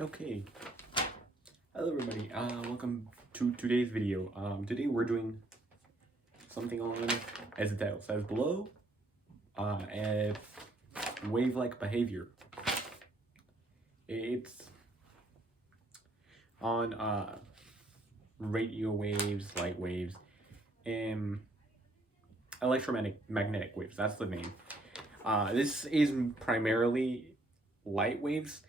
Okay, hello everybody, welcome to today's video. Today we're doing something on, as the title says below, a wave-like behavior. It's on radio waves, light waves, and electromagnetic waves, that's the name. This is primarily light waves,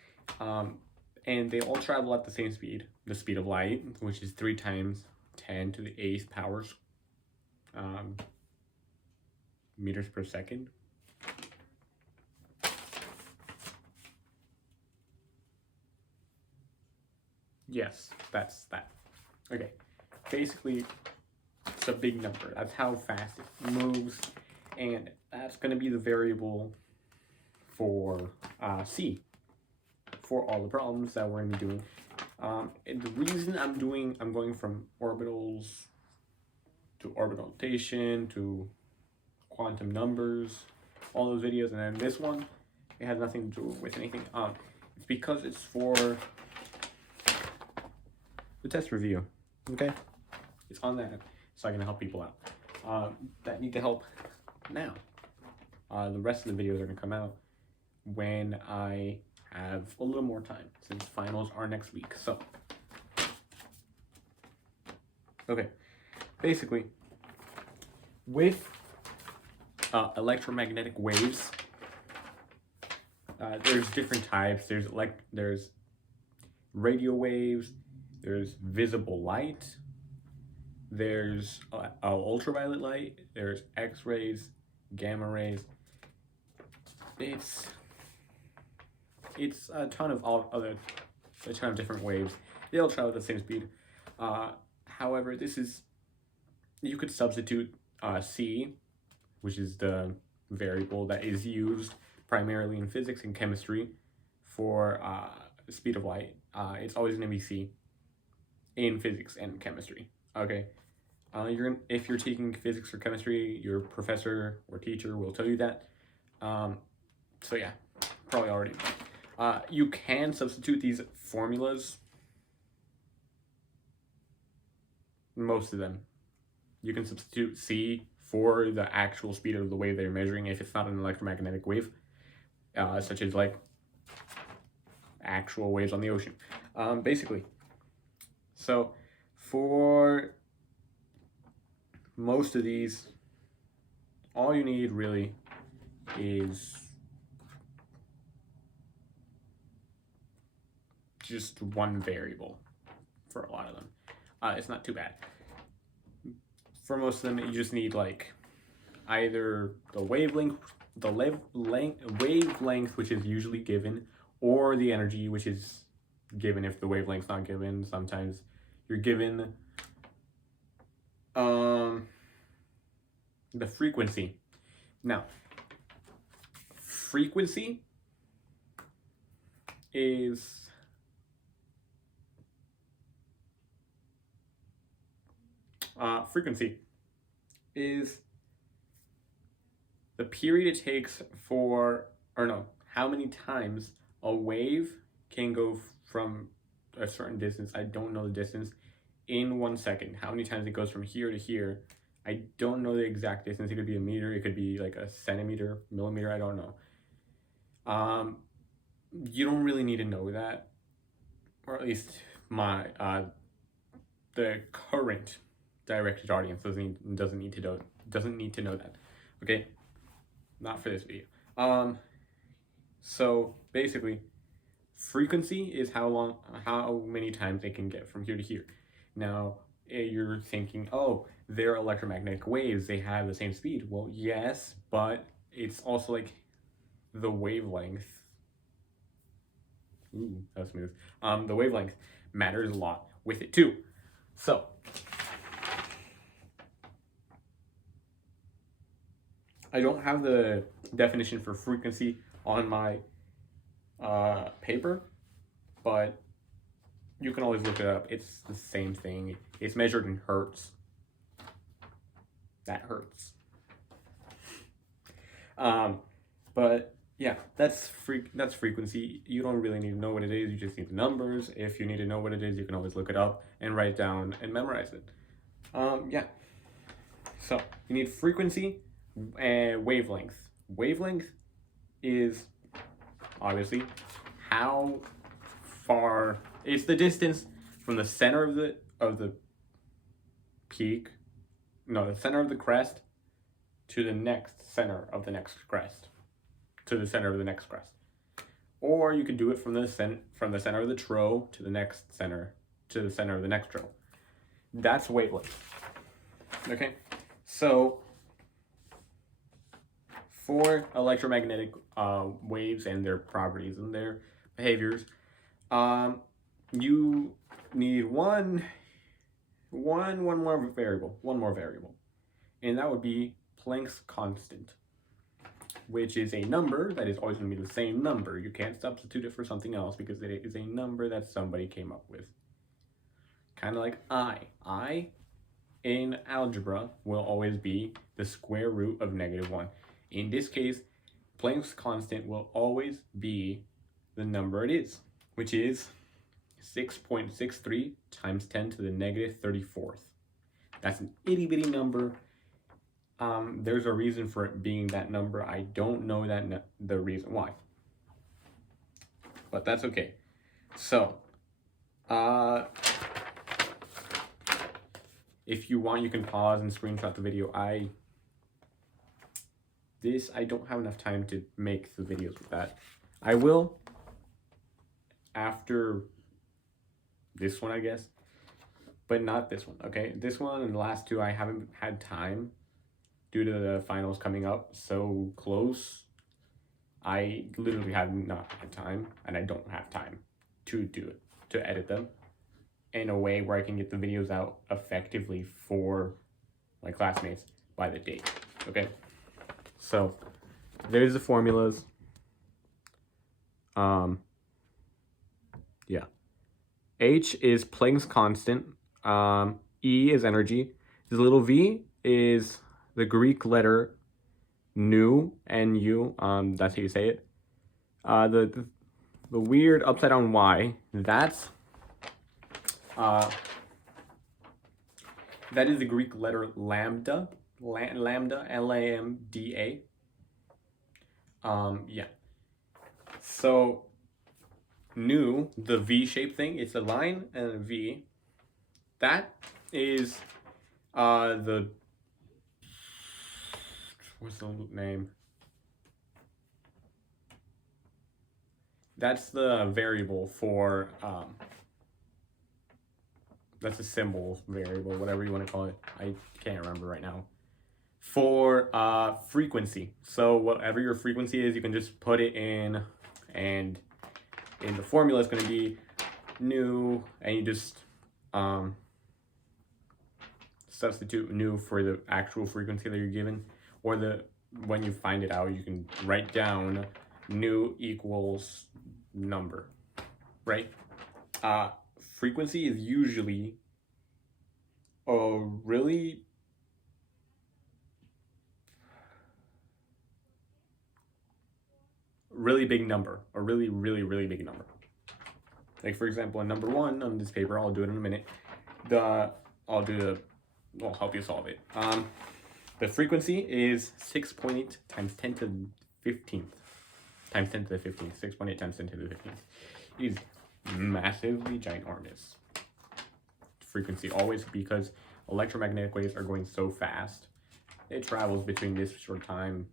and they all travel at the same speed, the speed of light, which is 3 times 10 to the 8th powers meters per second. Yes, that's that. Okay, basically, it's a big number. That's how fast it moves, and that's going to be the variable for C, for all the problems that we're going to be doing. And the reason I'm going from orbitals to orbital rotation to quantum numbers, all those videos, and then this one, it has nothing to do with anything. It's because it's for the test review. Okay, it's on that, so I can help people out that need the help now. The rest of the videos are gonna come out when I have a little more time, since finals are next week. So, okay, basically, with electromagnetic waves, there's different types. There's radio waves, there's visible light, there's ultraviolet light, there's X-rays, gamma rays. It's a ton of different waves. They all travel at the same speed. However, you could substitute C, which is the variable that is used primarily in physics and chemistry for the speed of light. It's always going to be C in physics and chemistry. Okay, if you're taking physics or chemistry, your professor or teacher will tell you that. So yeah, probably already. You can substitute these formulas. Most of them. You can substitute C for the actual speed of the wave they're measuring if it's not an electromagnetic wave, such as like actual waves on the ocean. Basically, so for most of these, all you need really is just one variable for a lot of them. It's not too bad. For most of them, you just need like either the wavelength, which is usually given, or the energy, which is given if the wavelength's not given. Sometimes you're given the frequency. Now, frequency is the period it takes how many times a wave can go from a certain distance. I don't know the distance in 1 second. How many times it goes from here to here. I don't know the exact distance. It could be a meter. It could be like a centimeter, millimeter. I don't know. You don't really need to know that, or at least the current directed audience doesn't need to know that. Okay, not for this video. So basically, frequency is how many times they can get from here to here. Now, you're thinking, oh, they're electromagnetic waves, they have the same speed. Well, yes, but it's also like the wavelength. Ooh, that's smooth. The wavelength matters a lot with it too. So, I don't have the definition for frequency on my paper, but you can always look it up. It's the same thing. It's measured in hertz. That hurts. But yeah, that's frequency. You don't really need to know what it is. You just need the numbers. If you need to know what it is, you can always look it up and write it down and memorize it. Yeah. So you need frequency and wavelength. Wavelength is obviously how far, it's the distance from the center of the peak, no, the center of the crest to the next center of the next crest, to the center of the next crest. Or you could do it from the center of the trough to the next center, to the center of the next trough. That's wavelength. Okay, so for electromagnetic waves and their properties and their behaviors, you need one more variable, and that would be Planck's constant, which is a number that is always going to be the same number. You can't substitute it for something else because it is a number that somebody came up with. Kind of like I in algebra will always be the square root of -1. In this case, Planck's constant will always be the number it is, which is 6.63 times 10 to the -34th. That's an itty bitty number. There's a reason for it being that number. I don't know the reason why, but that's okay. So, if you want, you can pause and screenshot the video. I don't have enough time to make the videos with that. I will after this one, I guess, but not this one. Okay, this one and the last two I haven't had time due to the finals coming up so close. I literally have not had time, and I don't have time to do it, to edit them in a way where I can get the videos out effectively for my classmates by the date. Okay, so there's the formulas. Yeah, H is Planck's constant. E is energy. This little v is the Greek letter nu, N-U, that's how you say it. The weird upside down Y, that is the Greek letter lambda, L-A-M-D-A. Yeah. So nu, the V-shaped thing, it's a line and a V. That is what's the name? That's the variable for that's a symbol variable, whatever you want to call it. I can't remember right now. For frequency. So whatever your frequency is, you can just put it in, and in the formula it's going to be nu, and you just substitute nu for the actual frequency that you're given, or when you find it out, you can write down nu equals number, right? Frequency is usually a really big number, a really big number. Like, for example, in number 1 on this paper, I'll do it in a minute. I'll help you solve it. The frequency is 6.8 times 10 to the 15th. Times 10 to the 15th. 6.8 times 10 to the 15th. It is massively ginormous. Frequency, always, because electromagnetic waves are going so fast. It travels between this short time,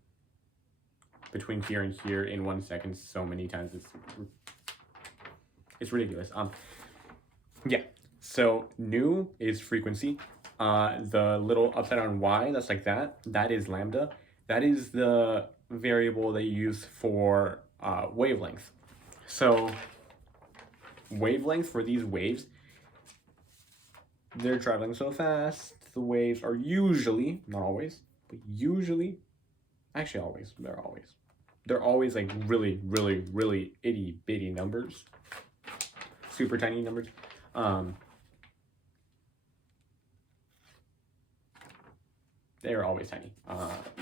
between here and here in 1 second, so many times. It's ridiculous. Yeah. So nu is frequency. The little upside down Y, that's like that is lambda. That is the variable they use for wavelength. So wavelength for these waves, they're traveling so fast. The waves are usually, not always, but usually, actually always, they're always like really itty bitty numbers, super tiny numbers. They're always tiny.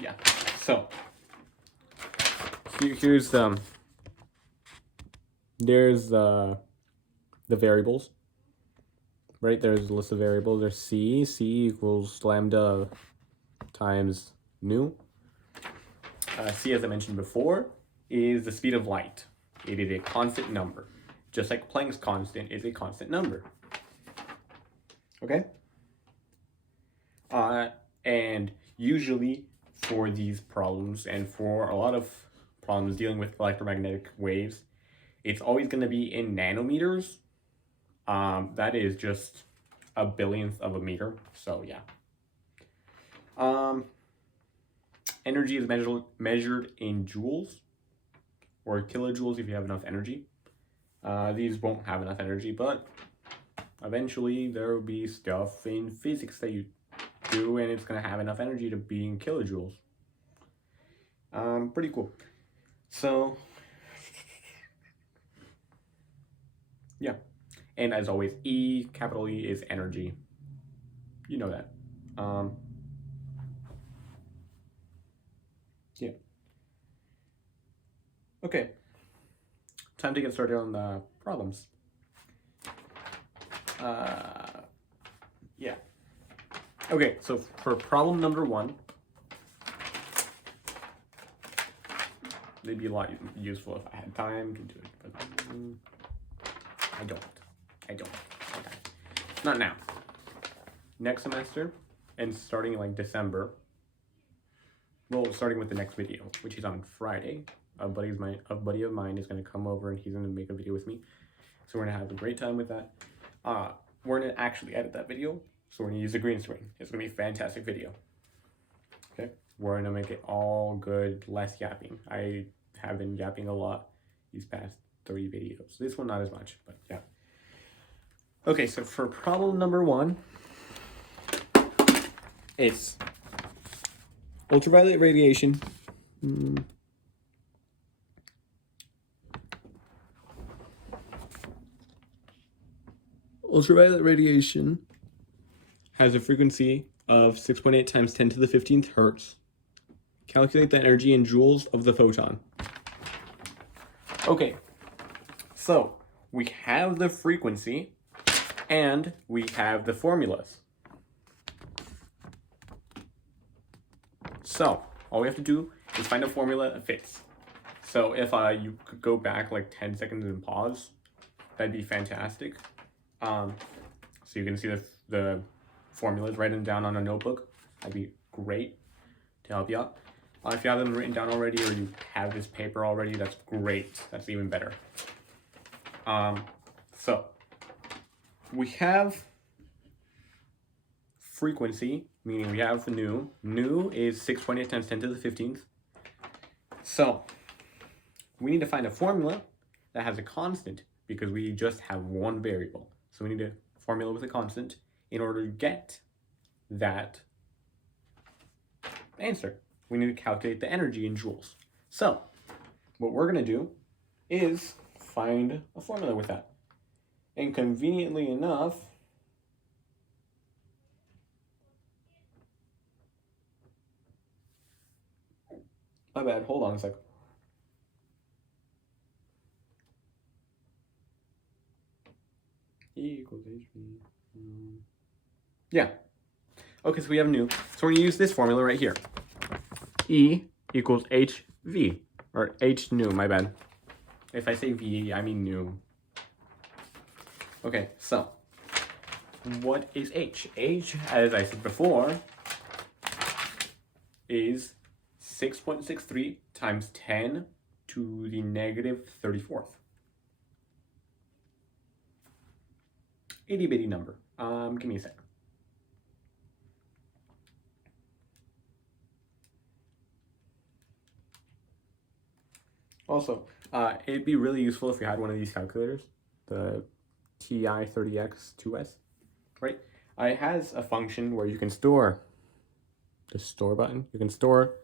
Yeah. So here's there's the variables. Right, there's a list of variables. There's C equals lambda times nu. C, as I mentioned before, is the speed of light. It is a constant number. Just like Planck's constant is a constant number. Okay? And usually for these problems and for a lot of problems dealing with electromagnetic waves, it's always going to be in nanometers. That is just a billionth of a meter. So yeah. Energy is measured in joules or kilojoules if you have enough energy. These won't have enough energy, but eventually there will be stuff in physics that you do and it's going to have enough energy to be in kilojoules. Pretty cool. So yeah. And as always, capital E is energy. You know that. Yeah. Okay. Time to get started on the problems. Yeah. Okay, so for problem number 1, it'd be a lot useful if I had time to do it, but I don't. Okay. Not now. Next semester, and starting like December, well, starting with the next video, which is on Friday, a buddy of mine is going to come over and he's going to make a video with me. So we're going to have a great time with that. We're going to actually edit that video. So we're going to use a green screen. It's going to be a fantastic video. Okay. We're going to make it all good, less yapping. I have been yapping a lot these past 3 videos. This one, not as much, but yeah. Okay, so for problem number 1, it's ultraviolet radiation. Ultraviolet radiation has a frequency of 6.8 times 10 to the 15th hertz. Calculate the energy in joules of the photon. Okay, so we have the frequency and we have the formulas. So all we have to do is find a formula that fits. So if you could go back like 10 seconds and pause, that'd be fantastic. So you can see the formulas, write them down on a notebook. That'd be great to help you out. If you have them written down already or you have this paper already, that's great. That's even better. So we have frequency, meaning we have nu. Nu is 6.8 times 10 to the 15th. So we need to find a formula that has a constant because we just have one variable. So we need a formula with a constant in order to get that answer. We need to calculate the energy in joules. So what we're going to do is find a formula with that. And conveniently enough, my bad, hold on a sec. E equals HV. Yeah. Okay, so we have nu. So we're going to use this formula right here. E equals HV, or H nu, my bad. If I say V, I mean nu. Okay, so what is H? H, as I said before, is 6.63 times 10 to the negative 34th. Itty bitty number. Give me a sec. Also, it'd be really useful if you had one of these calculators, the TI-30X2S, right? It has a function where you can store, the store button, you can store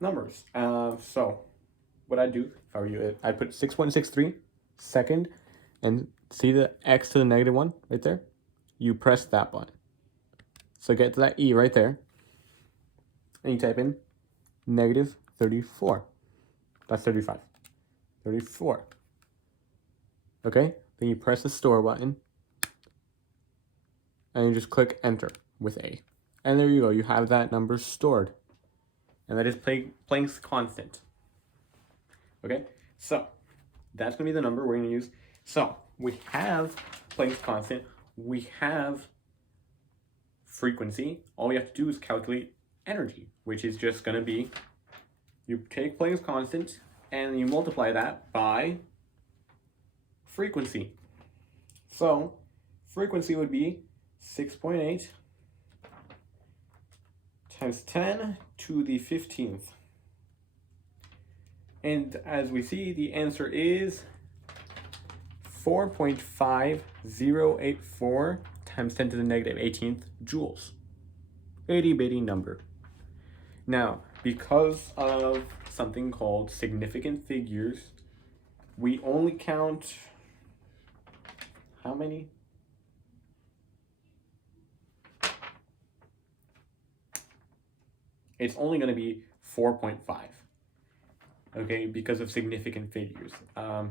numbers. So what I'd do, if I were you, I'd put 6.63 second, and see the x to the negative 1 right there? You press that button. So get to that E right there, and you type in negative 34. That's 35. 34. Okay, then you press the store button and you just click enter with A. And there you go, you have that number stored. And that is Planck's constant. Okay, so that's going to be the number we're going to use. So we have Planck's constant, we have frequency. All we have to do is calculate energy, which is just going to be, you take Planck's constant and you multiply that by frequency. So frequency would be 6.8 times 10 to the 15th. And as we see, the answer is 4.5084 times 10 to the negative 18th joules. Itty bitty number. Now, because of something called significant figures, we only count how many? It's only going to be 4.5. Okay, because of significant figures. I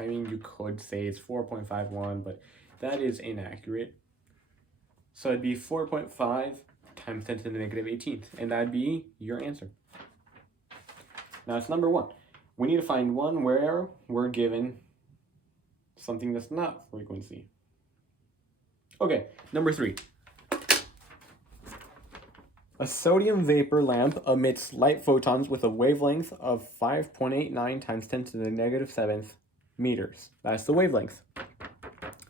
mean, you could say it's 4.51, but that is inaccurate. So it'd be 4.5 times 10 to the negative 18th, and that'd be your answer. Now it's number 1. We need to find one where we're given something that's not frequency. Okay, number 3. A sodium vapor lamp emits light photons with a wavelength of 5.89 times 10 to the negative 7th meters. That's the wavelength.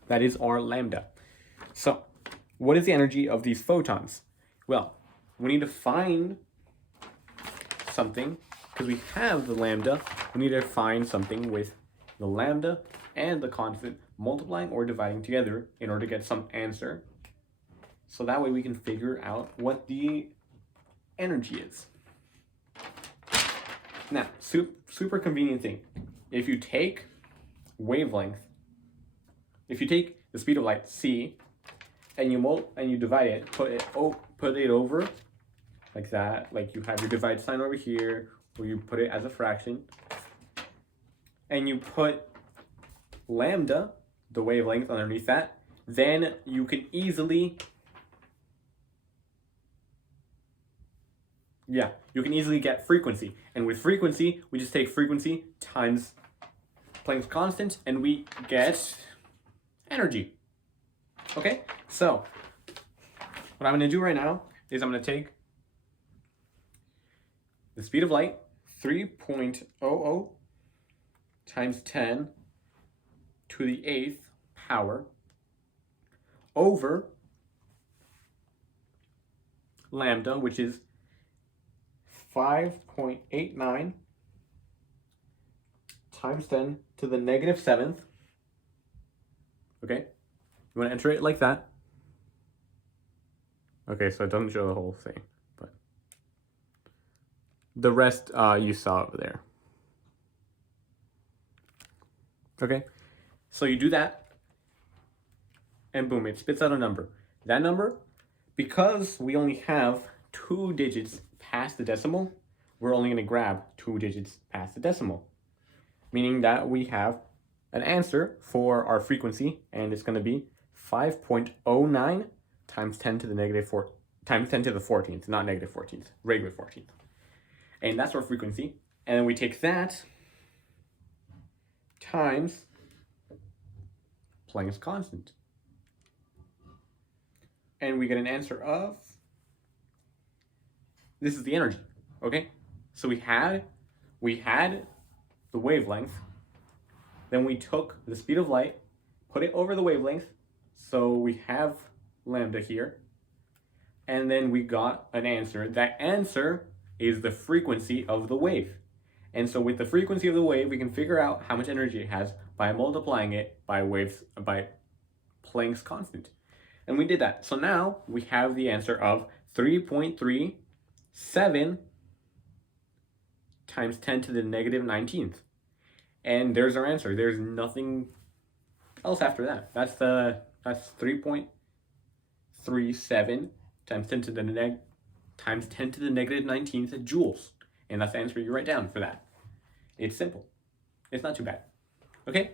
That is our lambda. So, what is the energy of these photons? Well, we need to find something, because we have the lambda, we need to find something with the lambda and the constant multiplying or dividing together in order to get some answer. So that way we can figure out what the energy is. Now, super convenient thing. If you take wavelength, if you take the speed of light c, and you divide it, put it over like that, like you have your divide sign over here, or you put it as a fraction, and you put lambda, the wavelength, underneath that, then you can easily get frequency. And with frequency, we just take frequency times Planck's constant, and we get energy. Okay? So, what I'm going to do right now is I'm going to take the speed of light, 3.00 times 10 to the 8th power, over lambda, which is 5.89 times 10 to the negative 7th. Okay? You want to enter it like that. Okay, so it doesn't show the whole thing, but the rest you saw over there. Okay? So you do that, and boom, it spits out a number. That number, because we only have 2 digits past the decimal, we're only going to grab 2 digits past the decimal, meaning that we have an answer for our frequency, and it's going to be 5.09 times 10 to the negative 4 times 10 to the 14th, not negative 14th, regular 14th. And that's our frequency. And then we take that times Planck's constant. And we get an answer of, this is the energy, okay? So we had the wavelength, then we took the speed of light, put it over the wavelength, so we have lambda here, and then we got an answer. That answer is the frequency of the wave. And so with the frequency of the wave, we can figure out how much energy it has by multiplying it by Planck's constant. And we did that. So now we have the answer of 3.37 times 10 to the negative 19th. And there's our answer. There's nothing else after that. That's 3.37 times 10 to the negative 19th joules. And that's the answer you write down for that. It's simple. It's not too bad. Okay?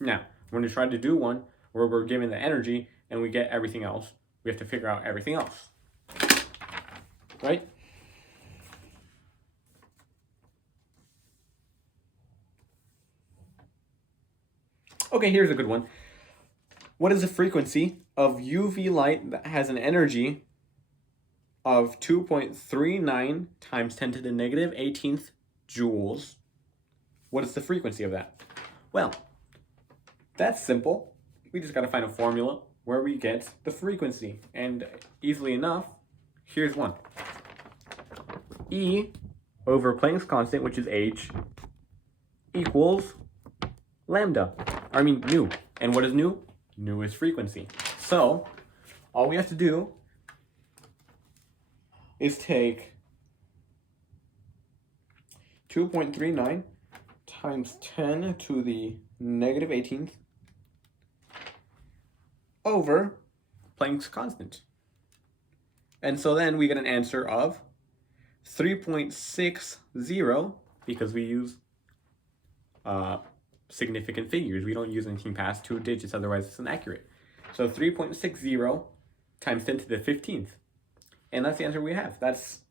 Now, we're going to try to do one where we're given the energy and we get everything else. We have to figure out everything else. Right? Okay, here's a good one. What is the frequency of UV light that has an energy of 2.39 times 10 to the negative 18th joules? What is the frequency of that? Well, that's simple. We just got to find a formula where we get the frequency. And easily enough, here's one. E over Planck's constant, which is h, equals lambda. I mean, nu. And what is nu? Nu is frequency. So, all we have to do is take 2.39 times 10 to the negative 18th over Planck's constant. And so then we get an answer of 3.60, because we use significant figures. We don't use anything past 2 digits, otherwise it's inaccurate. So 3.60 times 10 to the 15th. And that's the answer we have. That's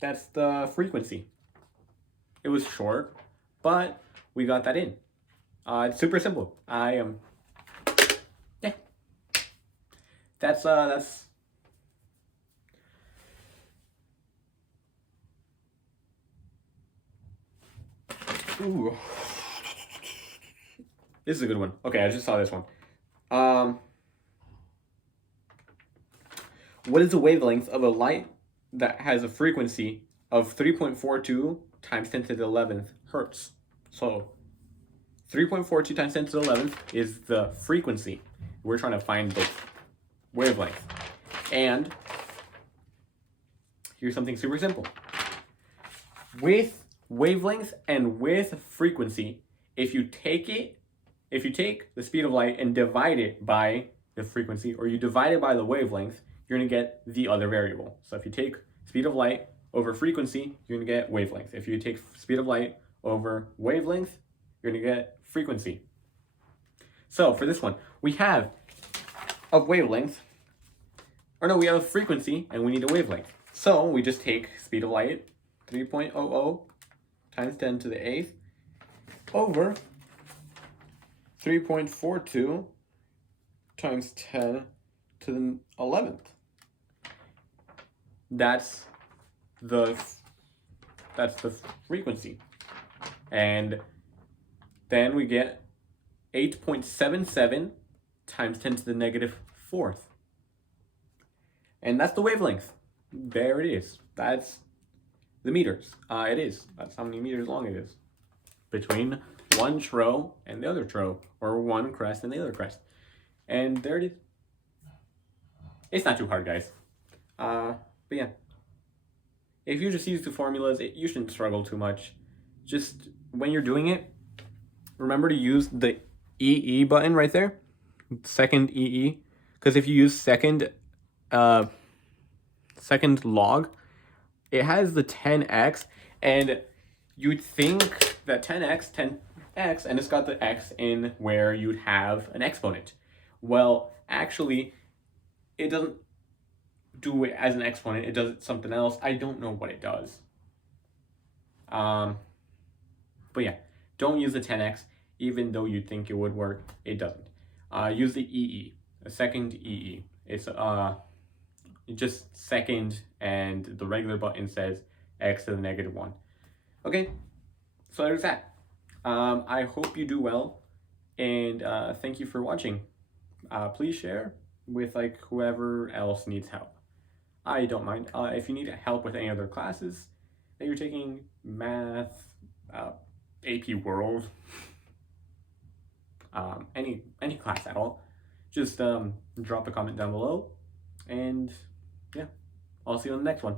the frequency. It was short, but we got that in. It's super simple. Yeah. That's ooh. This is a good one. Okay, I just saw this one. What is the wavelength of a light that has a frequency of 3.42 times 10 to the 11th hertz? So 3.42 times 10 to the 11th is the frequency. We're trying to find the wavelength. And here's something super simple. With wavelength and with frequency, if you take the speed of light and divide it by the frequency, or you divide it by the wavelength, you're going to get the other variable. So if you take speed of light over frequency, you're going to get wavelength. If you take speed of light over wavelength, you're going to get frequency. So for this one, we have a wavelength, we have a frequency, and we need a wavelength. So we just take speed of light, 3.00 times 10 to the 8th, over 3.42 times 10 to the 11th. That's the frequency. And then we get 8.77 times 10 to the negative 4th. And that's the wavelength. There it is. That's the meters. It is. That's how many meters long it is. Between one trough and the other trough, or one crest and the other crest. And there it is. It's not too hard, guys. But yeah. If you just use the formulas, you shouldn't struggle too much. Just when you're doing it, remember to use the EE button right there. Second EE. Because if you use second log, it has the 10x, and you'd think that 10x, and it's got the x in where you'd have an exponent. Well, actually, it doesn't do it as an exponent. It does it something else. I don't know what it does. But yeah, don't use the 10x, even though you'd think it would work. It doesn't. Use the EE, a second EE. It's just second, and the regular button says x to the negative 1. Okay, so there's that. I hope you do well, and thank you for watching. Please share with whoever else needs help. I don't mind. If you need help with any other classes that you're taking, math, AP World, any class at all, just drop a comment down below, and yeah, I'll see you on the next one.